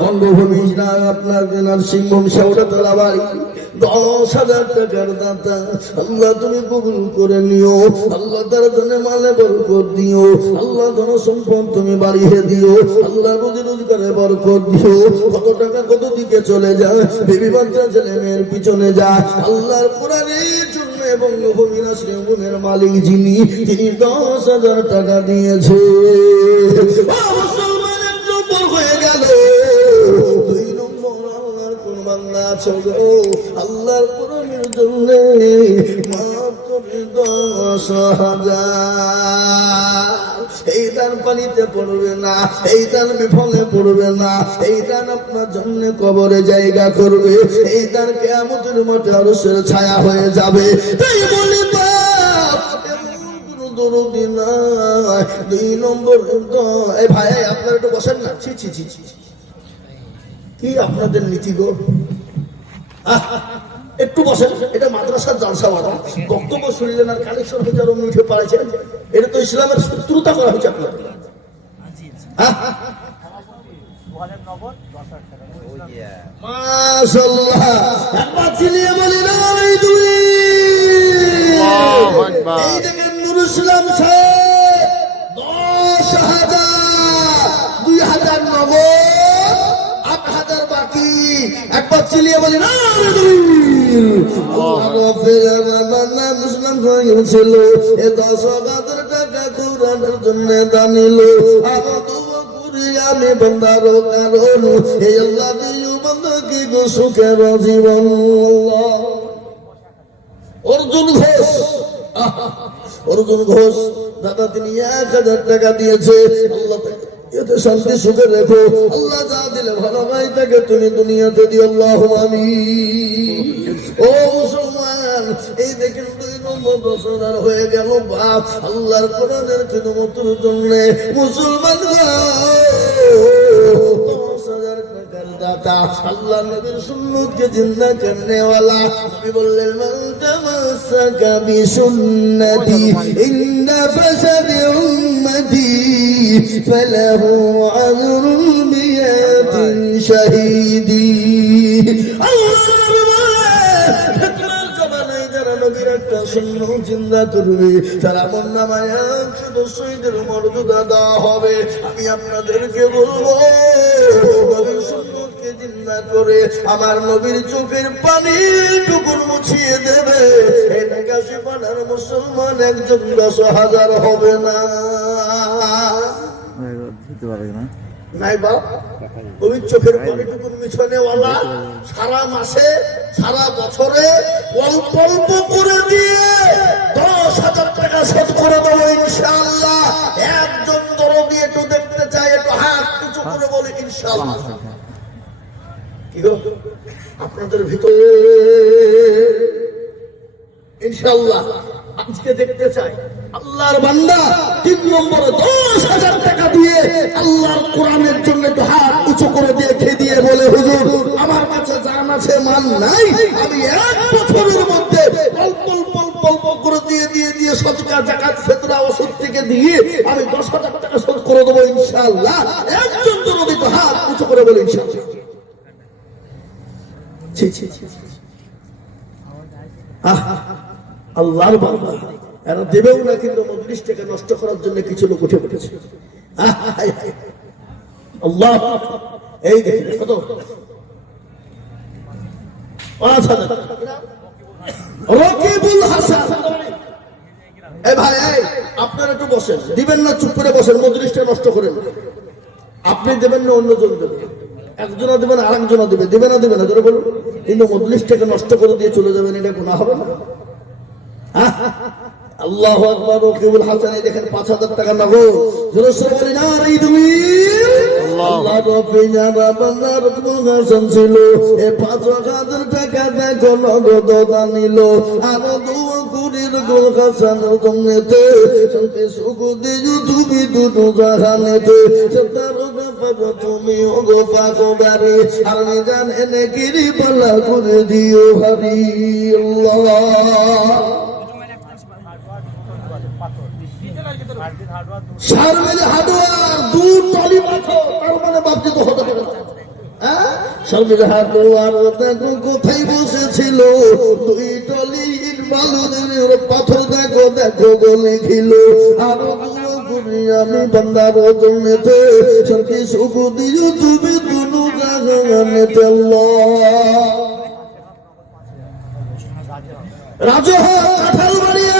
বঙ্গভূমি আপনার নার্সিংহোম শেওড়াতলা বাড়ি দশ হাজার টাকার দাতা, আল্লাহ তুমি কবুল করে নিও। আল্লাহ তার জন্য মালে বরকত দিও। আল্লাহ ধন সম্পদ তুমি বাড়িয়ে দিও। আল্লাহ রোজি রোজগারে বরকত দিও। কত টাকা কত দিকে চলে যায়, বেবি বাচ্চা ছেলে মেয়ের পিছনে যায়। আল্লাহর কোরআনের জন্য বঙ্গভূমি নার্সিংহোমের মালিক যিনি, তিনি দশ হাজার টাকা দিয়েছে। বান্দা গো আল্লাহর কোরআনের জন্য মাফ করে দশ হাজার এই দান পানিতে পড়বে না, এই দান বিফলে পড়বে না, এই দান আপনার জন্য কবরে জায়গা করবে, এই দান কেমতের মধ্যে আরসের ছায়া হয়ে যাবে। তাই। দুই নম্বর এই ভাই, আপনারা একটু বসেন না। ছি ছি ছি। কি আপনাদের নীতি গো? একটু বসেন। এটা মাদ্রাসার জালসা বাবা বক্তব্য শুনলেন আর কালেকশন হয়েছে আর উঠে পারেছেন এটা তো ইসলামের শত্রুতা করা হয়েছে আপনার বলি না এই দুই হাজার আকবার। চিলিয়ে বলি না মুসলাম হয়েছিল। এ দশ হাজার টাকা কোরআনের জন্য দানিল আমি বন্দার কারণ। এই আল্লাহ দিও বন্ধা কি গো সুখের জীবন আল্লাহ। অর্জুন ঘোষ। অর্জুন ঘোষ দাদা তিনি এক হাজার টাকা দিয়েছে। আল্লাহ এতে শান্তি সুখে রেখো। আল্লাহ যা দিলে ভালো ভাই তাকে তুমি দুনিয়াতে দিও, আল্লাহ আমি ও মুসলমান, এই দেখেন হয়ে গেল বাপ। আল্লাহর কোরআনের জন্য মুসলমান সুন্নতকে জিন্দা করনে বললেন, মান শহীদের মর্যাদা দেওয়া হবে। আমি আপনাদেরকে বলব করে আমার নবীর চোখের পানি টুকুর মুছিয়ে দেবে। এটা কাছে পানার মুসলমান একজন দশ হাজার হবে না। দিতে পারে না। নাই বাপ ওই চোখের পানিটুকুর মিছনে ওয়ালা সারা মাসে, সারা বছরে অল্প অল্প করে দিয়ে দশ হাজার টাকা শোধ করে দেবো ইনশাআল্লাহ। একজন দরদি একটু দেখতে চাই একটু হাত কিছু করে বলে ইনশাআল্লাহ। কি গো? আপনাদের ভিতরে ইনশাআল্লাহ আজকে দেখতে চাই। আল্লাহর বান্দা তিন নম্বরে দশ হাজার টাকা দিয়ে আল্লাহর কোরআনের জন্য একটু হাত উঁচু করে দিয়ে খেয়ে দিয়ে বলে, হুজুর, আমার কাছে জান আছে, মান নাই। আমি এক বছরের মধ্যে অল্প অল্প অল্প অল্প করে দিয়ে দিয়ে দিয়ে সদকা জাকাত, ফেতরা, ওষুধ থেকে দিয়ে আমি দশ হাজার টাকা শোধ করে দেবো একজন হাত উঁচু করে বলে আল্লাহর বান্দা। এরা দেবেও না, কিন্তু মজলিসটাকে নষ্ট করার জন্য কিছু লোক উঠে। আল্লাহ এই কত রকিবুল আপনারা একটু বসেন। দিবেন না, চুপ করে বসেন, মজলিসটা নষ্ট করেন। আপনি দেবেন না, অন্যজন দেবে। একজনা দেবেন আর একজনা দেবে। দেবে না দেবে না, ধরে বলুন। কিন্তু মজলিসটাকে নষ্ট করে দিয়ে চলে যাবেন, এটা গুণা হবে না। হ্যাঁ? আল্লাহ আকবর রকিবুল হাসান এই দেখেন পাঁচ হাজার টাকা নগদ জোরে বলি না রে তুমি আল্লাহ বান্দা রকিবুল হাসান ছিল এ পাঁচ হাজার টাকা দেখো নগদ দানিল আরও করি রকিবুল হাসান জন্মেতে শান্তি তুমি দুটো জাহানেতে। তুমি ওগো আর নিজান এনে গিরি পাল্লা করে দিও হরি আল্লাহ মানে হ্যাঁ? কোথায় বসেছিল? দুই বালুদের পাথর, দেখো দেখো গলে খিল আরও দুলো করি আমি বান্দার জন্মেতে সত্যি সুখ দিও তুমি দুনু জাগানেতে আল্লাহ রাজু হোক বাড়িয়া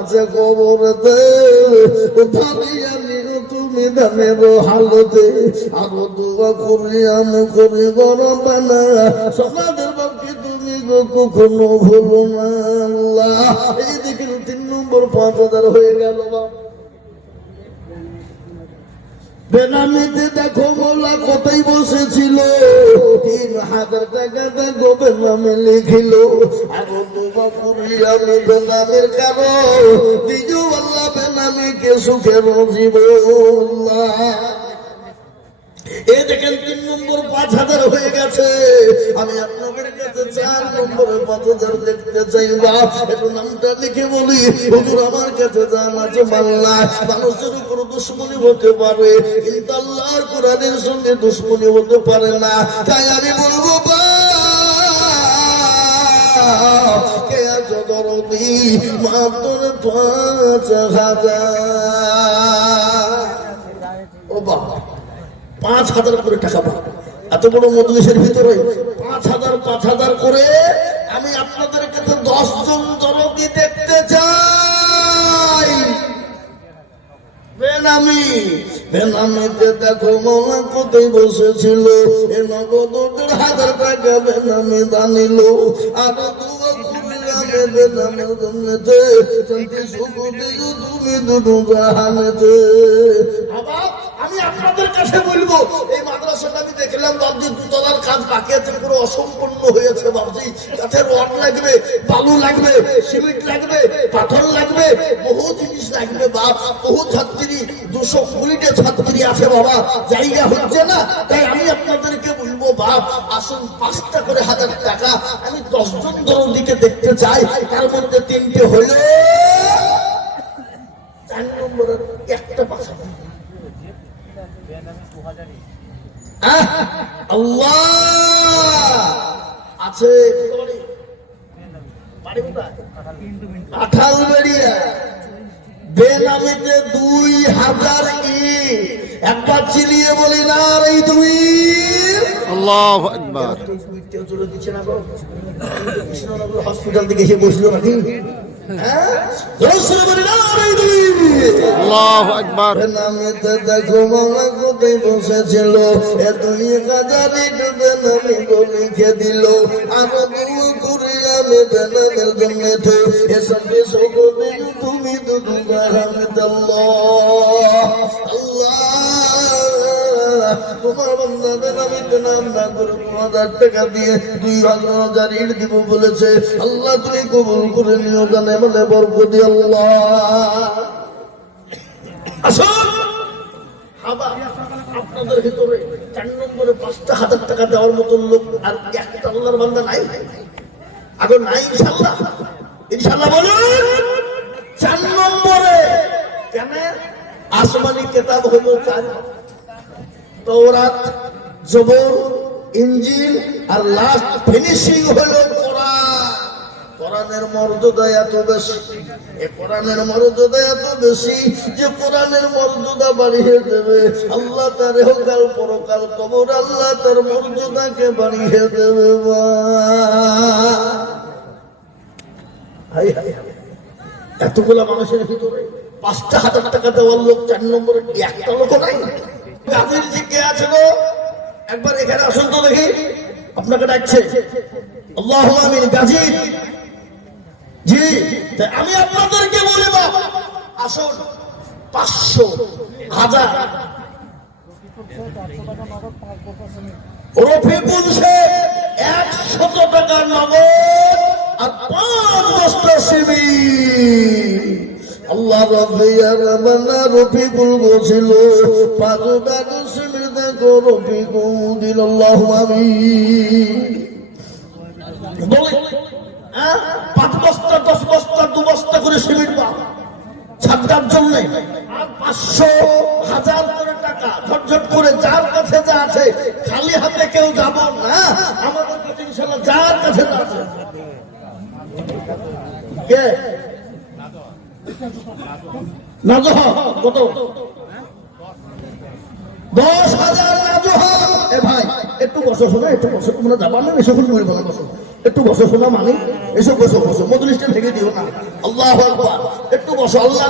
আছে কবরতে কোথায় আমি তুমি দানের হালতে। আগো দোয়া করি আমি করি গরম বানা। সমাজের বাপকে তুমি গো কখনো ভুলো না। আল্লাহ, এই দিকে তিন নম্বর পাঁচ হাজার হয়ে গেল বাবা বেনামিতে দেখো মোলা কোথায় বসেছিল। তিন হাজার টাকা দেখো বেনামে লিখিল। আর তোমা করি আমি বেনামের কারও বিজু আল্লাহ বেনামিকে সুখের জীবন এই দেখেন তিন নম্বর পাঁচ হাজার হয়ে গেছে। আমি আপনাদের কাছে চার নম্বরে পাঁচ হাজার দেখতে একটু নামটা লিখে বলি, হুজুর আমার কাছে জান আছে মানুষের উপর দুশ্মনী হতে পারে, কিন্তু আল্লাহর কোরআনের সঙ্গে দুশ্মনী হতে পারে না। তাই আমি বলব পাঁচ হাজার। ও বাবা। পাঁচ হাজার করে টাকা পাবো। এত বড় মজলিসের ভিতরে পাঁচ হাজার পাঁচ হাজার করে আমি আপনাদের কাছে দশ জন জনকে দেখতে চাই। বেনামি দেখো মামা কোথায় বসেছিল, এ নগদ হাজার টাকা বেনামি দানিল আর তুমি দুদু জাহানেতে আমি আপনাদের কাছে বলব এই আমি দেখলাম বাবজি দুতলার কাজ বাকি আছে পুরো অসম্পূর্ণ হয়েছে বাবজি। তাতে রড লাগবে বালু লাগবে সিমেন্ট লাগবে পাথর লাগবে বহু জিনিস লাগবে বাপ। বহু ছাত্রী দুশো কুড়িটা ছাত্রী আছে বাবা। জায়গা হচ্ছে না তাই আমি আপনাদেরকে বলব বাপ আসুন পাঁচটা করে হাজার টাকা। আমি দশজন দরদিকে দেখতে চাই তার মধ্যে তিনটে হলে চার নম্বরের একটা পাশা। আহ, আল্লাহ আছে বাড়ি কোথায়? বেনামিতে দুই হাজার ইট। একবার চিলিয়ে বলি না এই আল্লাহ আকবার। হসপিটাল থেকে এসে বসল নাকি? নামেতে দেখো মামা কোথায় বসেছিল এ দুই হাজার ডুবে নামে লিখে দিল আরও দুও করে আমি বেনামের জন্য এসব সকলে তুমি দুদু গাহামে আল্লাহ তোমার বন্ধাদের আমি নাম না করে হাজার টাকা দিয়ে দুই হাজার ইট দিব বলেছে আল্লাহ তুমি কবুল করে নিও জানে মানে বরকতি আল্লাহ আসুন আপনাদের ভিতরে চার নম্বরে পাঁচটা হাজার টাকা দেওয়ার মতন লোক আর একটা আল্লাহর বান্দা নাই এখন নাই ইনশাল্লাহ ইনশাল্লাহ বলুন চার নম্বরে কেন আসমানি কেতাব হলো চার তৌরাত জবর, ইঞ্জিল আর লাস্ট ফিনিশিং হলো মর্যাদা কোরআনের মর্যাদা বাড়িয়ে দেবে। আল্লাহ তার কাল পরকাল কবর, আল্লাহ তার মর্যাদাকে বাড়িয়ে দেবে। এতগুলা মানুষের ভিতরে পাঁচটা হাজার টাকা দেওয়ার লোক চার নম্বরে একটা লোক নাই? গাজীর কে আছে গো। একবার এখানে আসুন তো দেখি। আপনাকে ডাকছে। আল্লাহ আমিন গাজী জি আমি আপনাদেরকে বলি বাপ আসুন, পাঁচশো হাজার। রফিকুল শেখ, একশত টাকার নগদ আর পাঁচ বস্তা সিমি আল্লাহ রফিয়ার বান্দা রফিকুল বলছিল পাঁচ টাকা সিমির দেখো রফিকুল দিল আল্লাহ আমি? পাঁচ বস্তা, দশ বস্তা, দু বস্তা করে সিমেন্ট পাও। ছাত্রার জন্য পাঁচশো হাজার করে টাকা ঝটঝট করে যার কাছে যা আছে, খালি হাতে কেউ যাব না। আমাদের কাছে ইনশাল্লাহ যার কাছে যা আছে। কে? নাজহ কত দশ হাজার এ ভাই, একটু বসো শোনা, একটু বসো। তোমরা যাবা না? এসব বলা বসো। একটু বসো শোনা মানে এসব বসো বসো। মজলিসটা ভেঙে দিও না। আল্লাহ একটু বসো তো আল্লাহ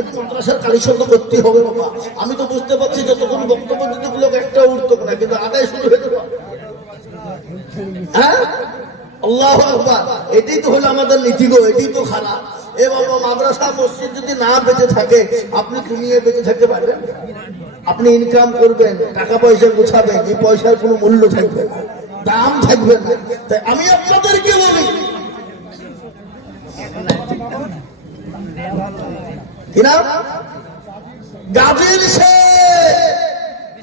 একটু মাদ্রাসার কালী শব্দ করতেই হবে আমি তো বুঝতে পারছি যতক্ষণ বক্তব্য দিতে গুলো একটা উঠতো না, কিন্তু আদায় শুরু হয়ে যাবে। হ্যাঁ? আল্লাহ আকবার। এটাই তো হলো আমাদের নীতি গো, এটাই তো খারাপ। এ বাবা, মাদ্রাসা, মসজিদ যদি না বেঁচে থাকে, আপনি দুনিয়ায় বেঁচে থাকতে পারবেন? আপনি ইনকাম করবেন, টাকা পয়সা গোছাবেন, এই পয়সার কোনো মূল্য থাকবে না, দাম থাকবে না। তাই আমি আপনাদেরকে বলি কিনা গাজীর সে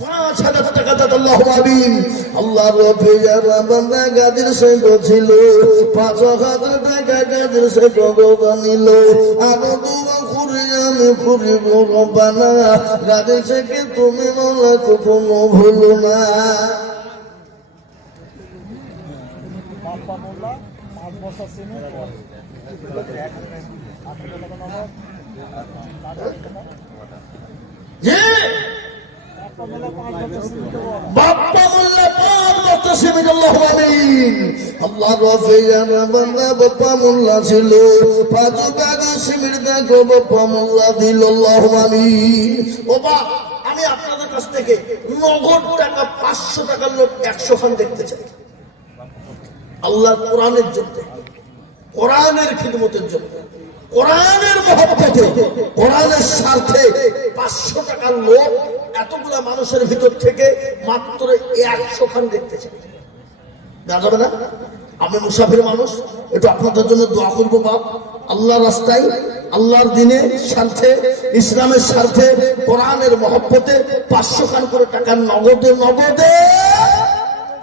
পাঁচ হাজার টাকা আল্লাহ আমিন। আল্লাহ রফিয়ার বান্দা গাজীর সে ছিল পাঁচ হাজার টাকা গাজীর সে ভগবান নিল। আরও দুয়া খুরি আমি খুরি ভগবানা গাজীর থেকে তুমি মনে কখনো ভুলো না। বাপ্পা আমি আপনাদের কাছ থেকে পাঁচশো একশো দেখতে চাই আল্লাহ কোরআনের জন্য কোরআনের খিদমতের জন্য কোরআনের মহব্বতে, কোরআনের স্বার্থে পাঁচশো টাকার লোক এতগুলা মানুষের ভিতর থেকে মাত্র একশো খান দেখতে চাই দেওয়া যাবে না? আমি মুসাফির মানুষ, একটু আপনাদের জন্য দোয়া করব বাপ। আল্লাহর রাস্তায়, আল্লাহর দিনে স্বার্থে, ইসলামের স্বার্থে, কোরআনের মহব্বতে পাঁচশো খান করে টাকা নগদে নগদে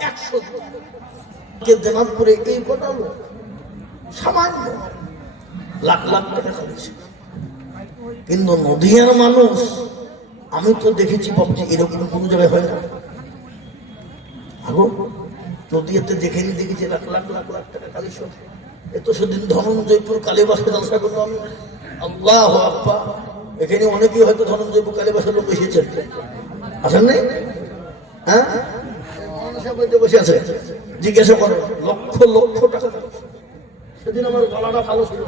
একশো কে দেনাদপুরে এই কটা লোক সামান্য লাখ লাখ টাকা খালিছে কিন্তু নদিয়ার মানুষ, আমি তো দেখেছি ভাবছি এরকম কোনো জায়গায় হয় না। আগো, নদিয়াতে দেখেনি দেখেছি লাখ লাখ লাখ লাখ টাকা খালিছ এত সেদিন ধনঞ্জয়পুর কালীবাসে জলসা করল আমি। আল্লাহ আব্বা এখানে অনেকেই হয়তো ধনঞ্জয়পুর কালীবাসের লোক এসেছেন আসেন নাই? হ্যাঁ? বসে আছে। জিজ্ঞাসা করো, লক্ষ লক্ষ টাকা সেদিন আমার গলাটা ভালো ছিল?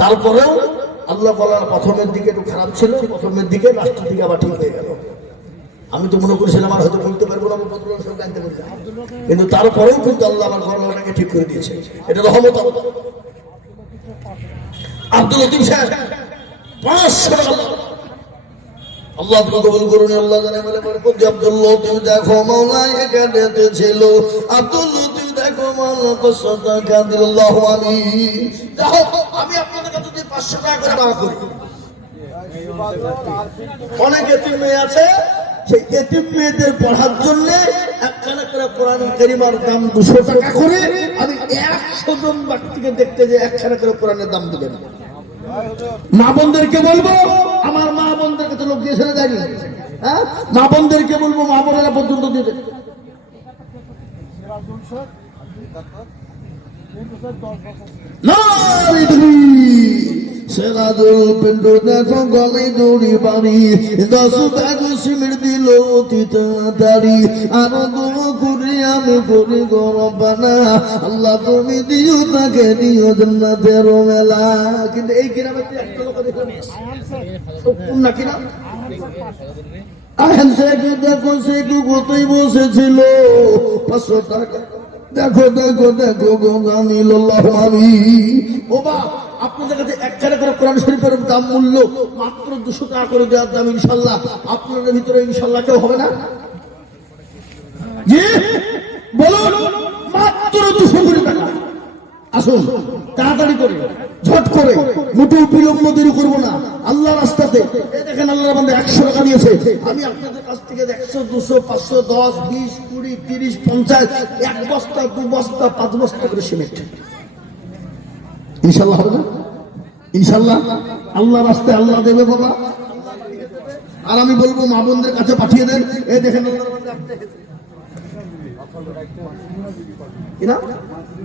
তারপরেও আল্লাহ বলার প্রথমের দিকে একটু খারাপ ছিল, প্রথমের দিকে লাস্টের দিকে আবার ঠিক হয়ে গেল। আমি তো মনে করেছিলাম আর হয়তো বলতে পারব না কিন্তু তারপরেও কিন্তু আল্লাহ আমার গলাটাকে ঠিক করে দিয়েছে। এটা রহমত। আব্দুল লতিফ সাহেব আল্লাহ। কবুল করুন, আল্লাহ আব্দুল পড়ার জন্য দাম দুশো টাকা করে আমি একশো জন ব্যক্তিকে দেখতে যে একখানা করে কোরআনের দাম দিবেন। মা বোনদেরকে বলব, আমার মা বোনদেরকে তো লোক দিয়ে ছেড়ে দেয়নি। হ্যাঁ? মা বোনদেরকে বলব, মা বোনেরা পর্যন্ত দিয়ে দেবে। সেরাজুল পিন্ডু দেখো গলে দৌড়ি বাড়ি দশ ব্যাগ সিমির দিল অতীত দাড়ি আরও দু করি আমি করি গরম বানা আল্লাহ তুমি দিও তাকে দিও জন্নাতের মেলা কিন্তু এই গ্রামে একটা লোক দেখলাম না কিনা হ্যান্ডশেক দেখো সে কোথায় বসেছিল পাঁচশো টাকা দেখো দেখো দেখো ও বা আপনাদের কাছে এক করে মূল্য মাত্র দুশো টাকা করে দেওয়ার দাম ইনশাল্লাহ। আপনাদের ভিতরে ইনশাল্লাহ কেউ হবে না? আসুন, তাড়াতাড়ি করে, ঝট করে, মোটেও বিলম্ব দেরি করব না। আল্লাহ রাস্তাতে দেখেন আল্লাহ বান্ধব একশো টাকা দিয়েছে আমি আপনাদের কাছ থেকে একশো, দুশো, পাঁচশো, দশ, বিশ, কুড়ি, তিরিশ, পঞ্চাশ, এক বস্তা, দু বস্তা, পাঁচ বস্তা করে সিমেন্ট। ইনশাল্লাহ হবে না? ইনশাল্লাহ? আল্লাহ রাস্তায় আল্লাহ দেবে বাবা। আর আমি বলব, মা বোনদের কাছে পাঠিয়ে দেন। এই দেখেন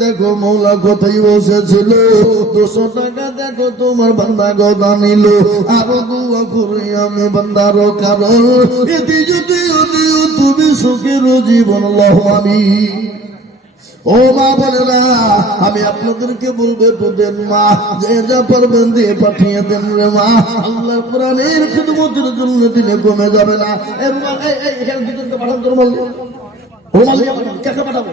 দেখো দেখো, তোমার আমি যদি তুমি জীবন লহ আমি ও মা বলে না আমি আপনাদেরকে বলব একটু দেন মা, যে যা পারবেন দিয়ে পাঠিয়ে দেন রে মা। আল্লাহ কোরআনের খিদমতের জন্য দিনে কমে যাবে না। পাঠান, তোর পাঠাবো?